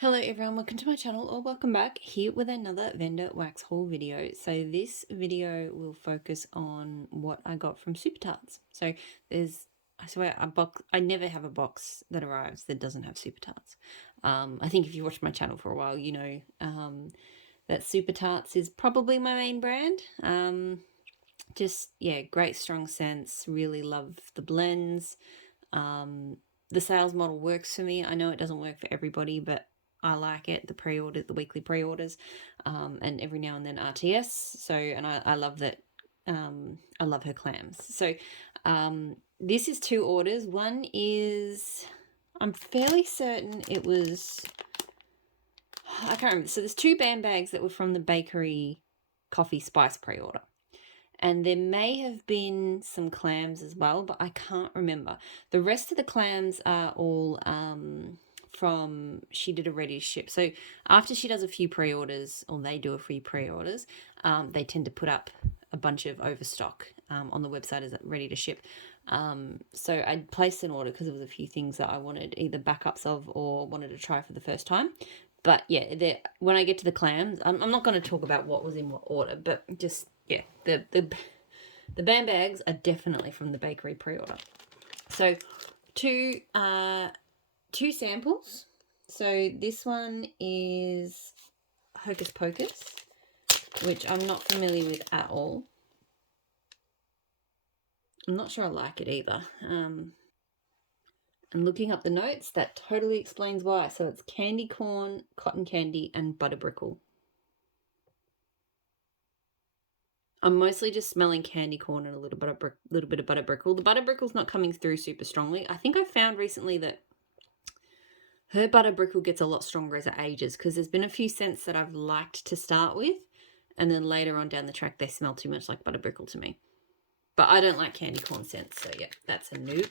Hello everyone, welcome to my channel or welcome back here with another vendor wax haul video. So this video will focus on what I got from Super Tarts. So there's, I swear, a box. I never have a box that arrives that doesn't have Super Tarts. I think if you watch my channel for a while, you know that Super Tarts is probably my main brand. Just, yeah, great strong scents, really love the blends. The sales model works for me. I know it doesn't work for everybody, but I like it. The weekly pre-orders, and every now and then RTS. So, and I love that. I love her clams. So, this is 2 orders. One is, I'm fairly certain it was, I can't remember. So there's 2 band bags that were from the bakery coffee spice pre-order. And there may have been some clams as well, but I can't remember. The rest of the clams are all from, she did a ready to ship. So after she does a few pre-orders, or they do a few pre-orders, they tend to put up a bunch of overstock on the website as ready to ship. So I placed an order because there was a few things that I wanted either backups of or wanted to try for the first time. But yeah, when I get to the clams, I'm not going to talk about what was in what order, but just, yeah, the band bags are definitely from the bakery pre-order. So two samples. So this one is Hocus Pocus, which I'm not familiar with at all. I'm not sure I like it either. And looking up the notes, that totally explains why. So it's candy corn, cotton candy, and butterbrickle. I'm mostly just smelling candy corn and a little bit of butterbrickle. The butterbrickle's not coming through super strongly. I think I found recently that her butterbrickle gets a lot stronger as it ages, because there's been a few scents that I've liked to start with, and then later on down the track they smell too much like butterbrickle to me. But I don't like candy corn scents, so yeah, that's a nope.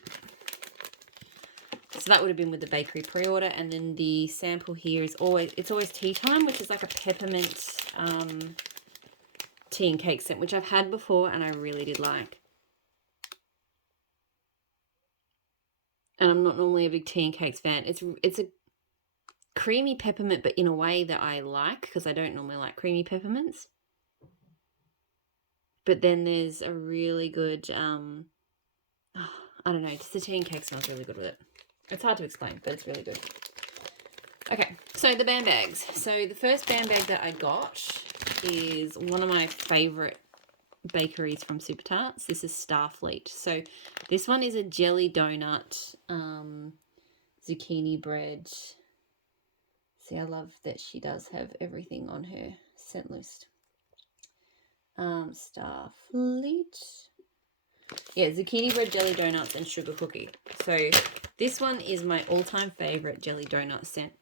So that would have been with the bakery pre-order, and then the sample here is always tea time, which is like a peppermint tea and cake scent, which I've had before and I really did like. And I'm not normally a big tea and cakes fan. It's a creamy peppermint, but in a way that I like, because I don't normally like creamy peppermints. But then there's a really good, I don't know, just the tea and cake smells really good with it. It's hard to explain, but it's really good. Okay, so the band bags. So the first band bag that I got is one of my favourite bakeries from Super Tarts. This is Starfleet. So this one is a jelly donut, zucchini bread. See, I love that she does have everything on her scent list. Starfleet. Yeah, zucchini bread, jelly donuts, and sugar cookie. So this one is my all-time favorite jelly donut scent.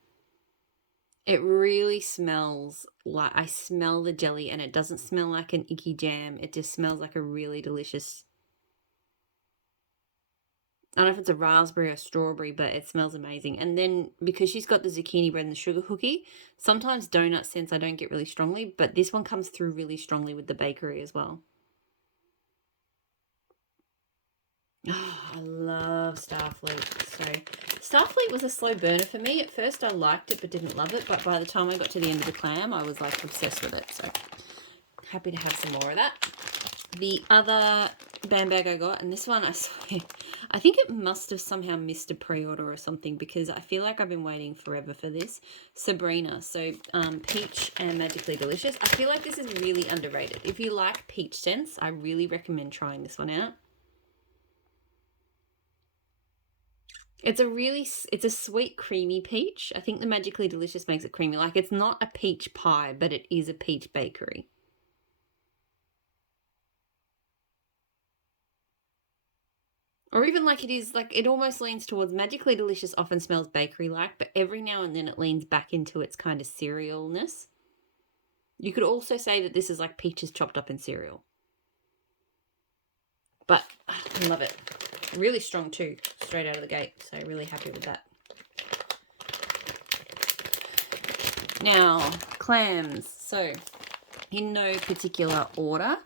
It really smells like, I smell the jelly, and it doesn't smell like an icky jam. It just smells like a really delicious, I don't know if it's a raspberry or strawberry, but it smells amazing. And then because she's got the zucchini bread and the sugar cookie, sometimes donut scents I don't get really strongly, but this one comes through really strongly with the bakery as well. Oh, I love Starfleet. So Starfleet was a slow burner for me. At first I liked it but didn't love it, but by the time I got to the end of the clam, I was like obsessed with it. So happy to have some more of that. The other band bag I got, and this one I swear, I think it must have somehow missed a pre-order or something, because I feel like I've been waiting forever for this. Sabrina. So peach and magically delicious. I feel like this is really underrated. If you like peach scents, I really recommend trying this one out. It's a sweet, creamy peach. I think the Magically Delicious makes it creamy. Like, it's not a peach pie, but it is a peach bakery. Or even like it is, like, it almost leans towards, Magically Delicious often smells bakery-like, but every now and then it leans back into its kind of cerealness. You could also say that this is like peaches chopped up in cereal. But I love it. Really strong too, straight out of the gate. So really happy with that. Now, clams. So, in no particular order.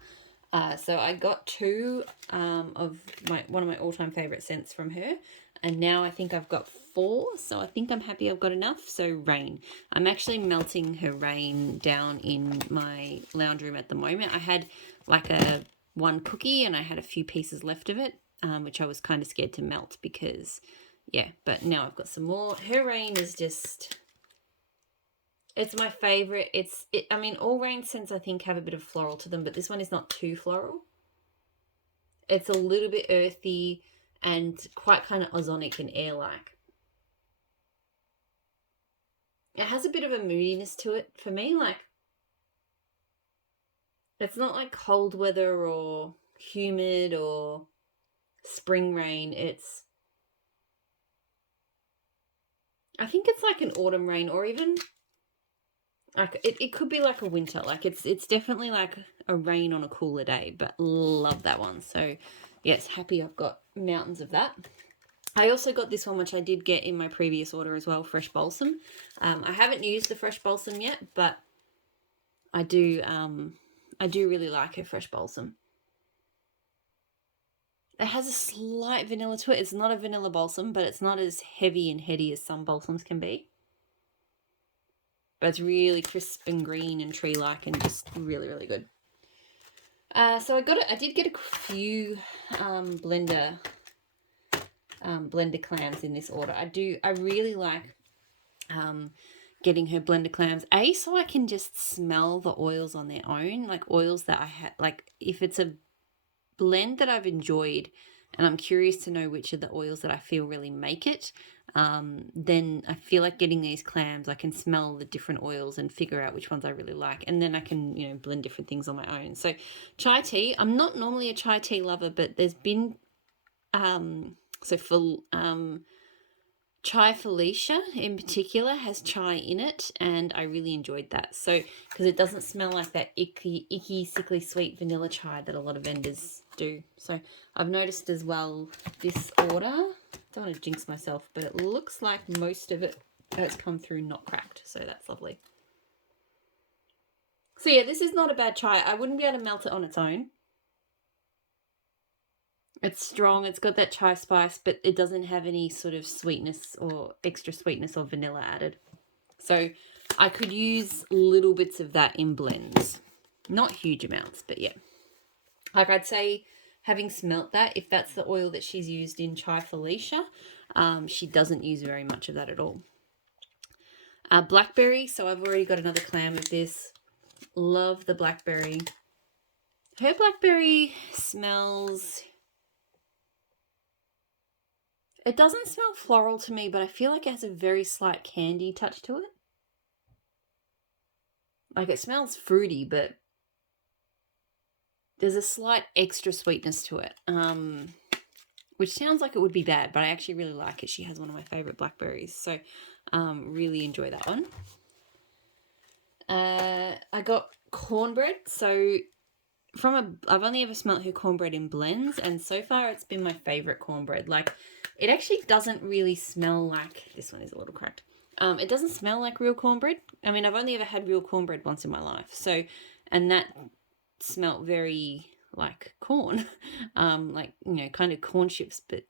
So I got 2 of one of my all-time favorite scents from her. And now I think I've got 4, so I think I'm happy I've got enough. So Rain. I'm actually melting her Rain down in my lounge room at the moment. I had like one cookie and I had a few pieces left of it, which I was kind of scared to melt because, yeah, but now I've got some more. Her Rain is just... It's my favourite. I mean, all Rain scents I think have a bit of floral to them, but this one is not too floral. It's a little bit earthy and quite kind of ozonic and air-like. It has a bit of a moodiness to it for me. Like, it's not like cold weather or humid or spring rain. I think it's like an autumn rain, or even like it could be like a winter. Like it's definitely like a rain on a cooler day, but love that one. So yes, happy I've got mountains of that. I also got this one, which I did get in my previous order as well, fresh balsam. I haven't used the fresh balsam yet, but I do really like her fresh balsam. It has a slight vanilla to it. It's not a vanilla balsam, but it's not as heavy and heady as some balsams can be. But it's really crisp and green and tree-like and just really, really good. So I did get a few blender clams in this order. I really like getting her blender clams, so I can just smell the oils on their own, like oils that I had, like if it's a blend that I've enjoyed and I'm curious to know which of the oils that I feel really make it, then I feel like getting these clams, I can smell the different oils and figure out which ones I really like, and then I can, blend different things on my own. So chai tea, I'm not normally a chai tea lover, but there's been Chai Felicia in particular has chai in it, and I really enjoyed that. So, because it doesn't smell like that icky, sickly sweet vanilla chai that a lot of vendors do. So, I've noticed as well this order, don't want to jinx myself, but it looks like most of it has come through not cracked. So, that's lovely. So, yeah, this is not a bad chai. I wouldn't be able to melt it on its own. It's strong, it's got that chai spice, but it doesn't have any sort of sweetness or extra sweetness or vanilla added. So I could use little bits of that in blends. Not huge amounts, but yeah. Like I'd say, having smelt that, if that's the oil that she's used in Chai Felicia, she doesn't use very much of that at all. Blackberry, so I've already got another clam of this. Love the blackberry. Her blackberry smells... It doesn't smell floral to me, but I feel like it has a very slight candy touch to it. Like it smells fruity, but there's a slight extra sweetness to it, which sounds like it would be bad, but I actually really like it. She has one of my favorite blackberries, so really enjoy that one. I got cornbread, so I've only ever smelt her cornbread in blends, and so far it's been my favorite cornbread. Like, it actually doesn't really smell like... This one is a little cracked. It doesn't smell like real cornbread. I mean, I've only ever had real cornbread once in my life. So, and that smelt very like corn. Like, kind of corn chips, but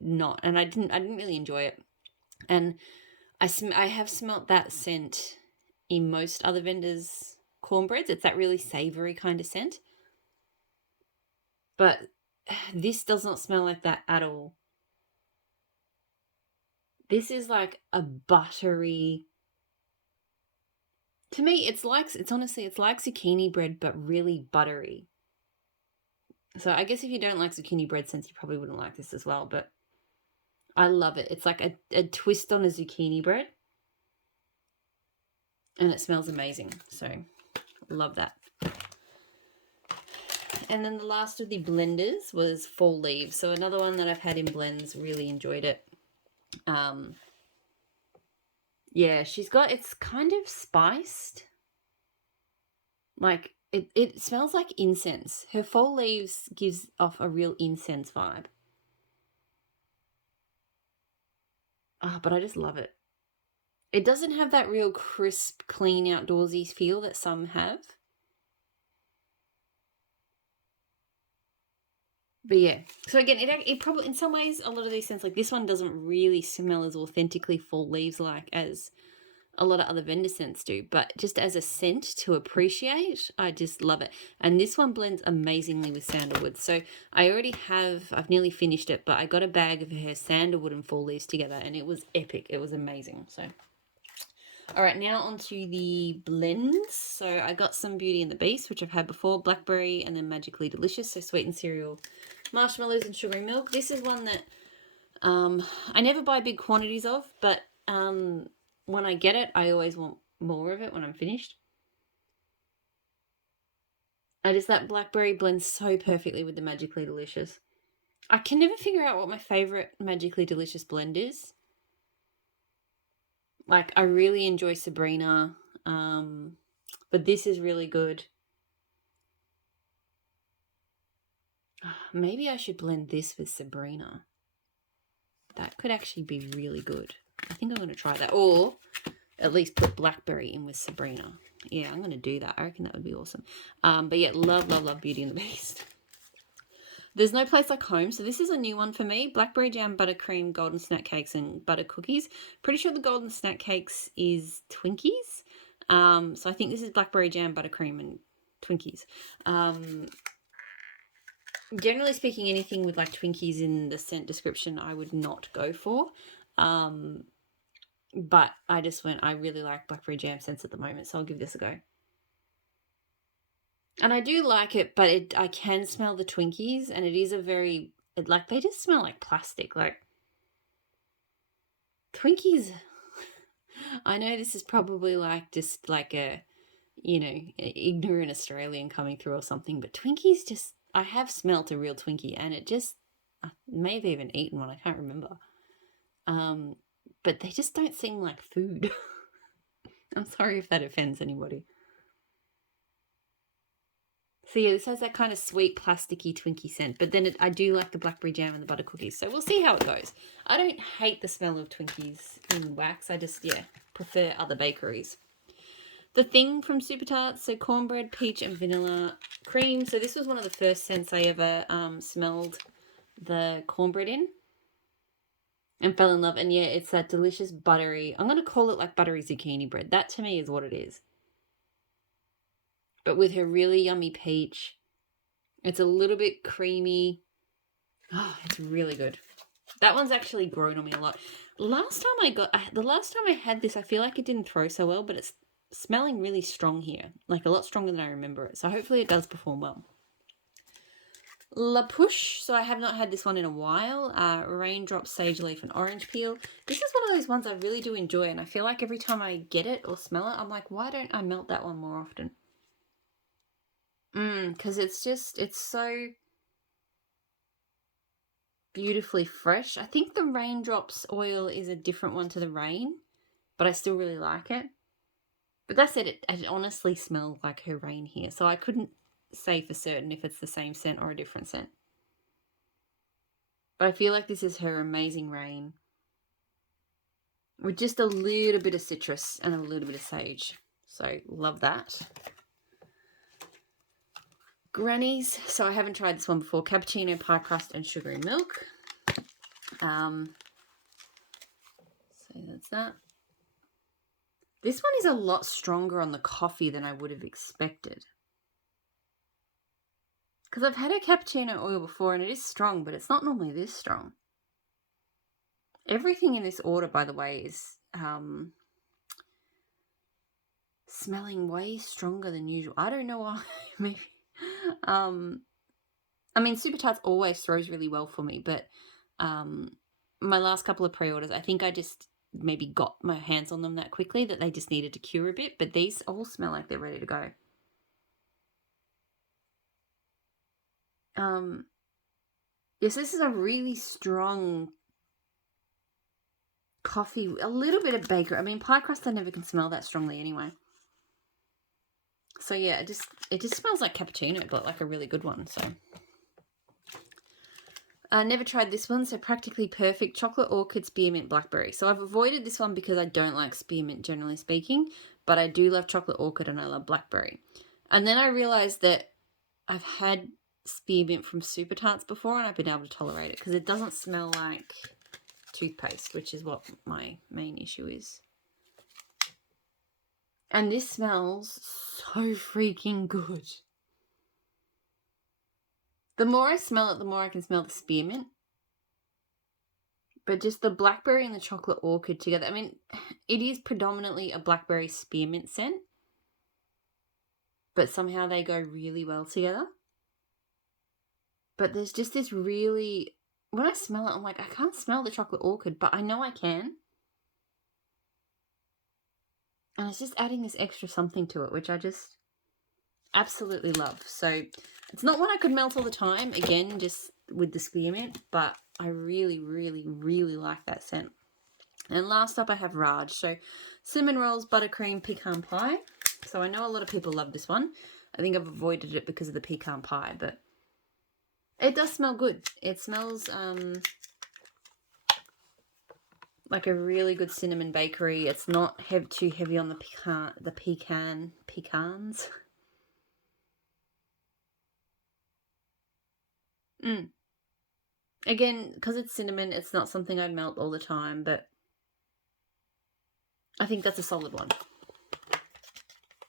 not. And I didn't really enjoy it. And I have smelt that scent in most other vendors' cornbreads. It's that really savory kind of scent. But this does not smell like that at all. This is like a buttery... To me, it's like zucchini bread, but really buttery. So I guess if you don't like zucchini bread scents, you probably wouldn't like this as well, but I love it. It's like a twist on a zucchini bread. And it smells amazing. So love that. And then the last of the blenders was Fall Leaves. So another one that I've had in blends, really enjoyed it. Yeah, it's kind of spiced. Like, it smells like incense. Her Fall Leaves gives off a real incense vibe. But I just love it. It doesn't have that real crisp, clean, outdoorsy feel that some have. But yeah, so again, it probably, in some ways, a lot of these scents, like this one doesn't really smell as authentically fall leaves like as a lot of other vendor scents do, but just as a scent to appreciate, I just love it. And this one blends amazingly with sandalwood. So I've nearly finished it, but I got a bag of her sandalwood and fall leaves together, and it was epic. It was amazing. So all right, now onto the blends. So I got some Beauty and the Beast, which I've had before, Blackberry, and then Magically Delicious, so sweetened cereal, marshmallows, and sugary milk. This is one that I never buy big quantities of, but when I get it, I always want more of it when I'm finished. That Blackberry blends so perfectly with the Magically Delicious. I can never figure out what my favourite Magically Delicious blend is. Like, I really enjoy Sabrina, but this is really good. Maybe I should blend this with Sabrina. That could actually be really good. I think I'm going to try that. Or at least put Blackberry in with Sabrina. Yeah, I'm going to do that. I reckon that would be awesome. But yeah, love, love, love Beauty and the Beast. There's No Place Like Home. So this is a new one for me. Blackberry jam, buttercream, golden snack cakes, and butter cookies. Pretty sure the golden snack cakes is Twinkies. So I think this is blackberry jam, buttercream, and Twinkies. Generally speaking, anything with like Twinkies in the scent description, I would not go for. But I really like blackberry jam scents at the moment, so I'll give this a go. And I do like it, but I can smell the Twinkies, and it is they just smell like plastic. Like, Twinkies, I know this is probably like just like a, ignorant Australian coming through or something, but Twinkies just, I have smelt a real Twinkie, and I may have even eaten one, I can't remember. But they just don't seem like food. I'm sorry if that offends anybody. So yeah, this has that kind of sweet, plasticky Twinkie scent, but then I do like the blackberry jam and the butter cookies, so we'll see how it goes. I don't hate the smell of Twinkies in wax. I just, prefer other bakeries. The Thing from Super Tarts, so cornbread, peach, and vanilla cream. So this was one of the first scents I ever smelled the cornbread in and fell in love. And yeah, it's that delicious buttery, I'm going to call it like buttery zucchini bread. That to me is what it is. But with her really yummy peach. It's a little bit creamy. Oh, it's really good. That one's actually grown on me a lot. The last time I had this, I feel like it didn't throw so well, but it's smelling really strong here. Like a lot stronger than I remember it. So hopefully it does perform well. La Push. So I have not had this one in a while. Raindrop, Sage Leaf, and Orange Peel. This is one of those ones I really do enjoy, and I feel like every time I get it or smell it, I'm like, why don't I melt that one more often? Because it's so beautifully fresh. I think the Raindrops oil is a different one to the Rain, but I still really like it. But that said, it honestly smells like her Rain here, so I couldn't say for certain if it's the same scent or a different scent. But I feel like this is her amazing Rain with just a little bit of citrus and a little bit of sage. So love that. Granny's. So I haven't tried this one before. Cappuccino, pie crust, and sugary milk. So that's that. This one is a lot stronger on the coffee than I would have expected. Because I've had a cappuccino oil before and it is strong, but it's not normally this strong. Everything in this order, by the way, is smelling way stronger than usual. I don't know why. Maybe. I mean, Super Tarts always throws really well for me, but my last couple of pre-orders, I think I just maybe got my hands on them that quickly that they just needed to cure a bit, but these all smell like they're ready to go. Yes, this is a really strong coffee, a little bit of baker. I mean, pie crust I never can smell that strongly anyway. So yeah, it just smells like cappuccino, but like a really good one. So I never tried this one. So Practically Perfect Chocolate Orchid Spearmint Blackberry. So I've avoided this one because I don't like spearmint generally speaking, but I do love chocolate orchid and I love blackberry. And then I realized that I've had spearmint from Super Tarts before, and I've been able to tolerate it because it doesn't smell like toothpaste, which is what my main issue is. And this smells so freaking good. The more I smell it, the more I can smell the spearmint. But just the blackberry and the chocolate orchid together. I mean, it is predominantly a blackberry spearmint scent, but somehow they go really well together. But there's just this really, when I smell it, I'm like, I can't smell the chocolate orchid, but I know I can. And it's just adding this extra something to it, which I just absolutely love. So it's not one I could melt all the time, again, just with the spearmint, but I really, really, really like that scent. And last up I have Raj. So cinnamon rolls, buttercream, pecan pie. So I know a lot of people love this one. I think I've avoided it because of the pecan pie, but it does smell good. It smells like a really good cinnamon bakery. It's not too heavy on the pecans. Again, because it's cinnamon, it's not something I'd melt all the time, but I think that's a solid one.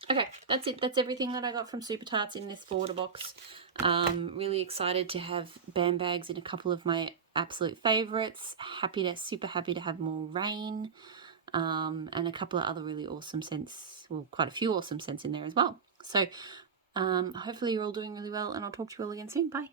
Okay, that's it. That's everything that I got from Super Tarts in this forwarder box. Really excited to have Bam Bags in a couple of my absolute favourites. Super happy to have more Rain, and a couple of other really awesome scents. Well, quite a few awesome scents in there as well. So hopefully you're all doing really well, and I'll talk to you all again soon. Bye.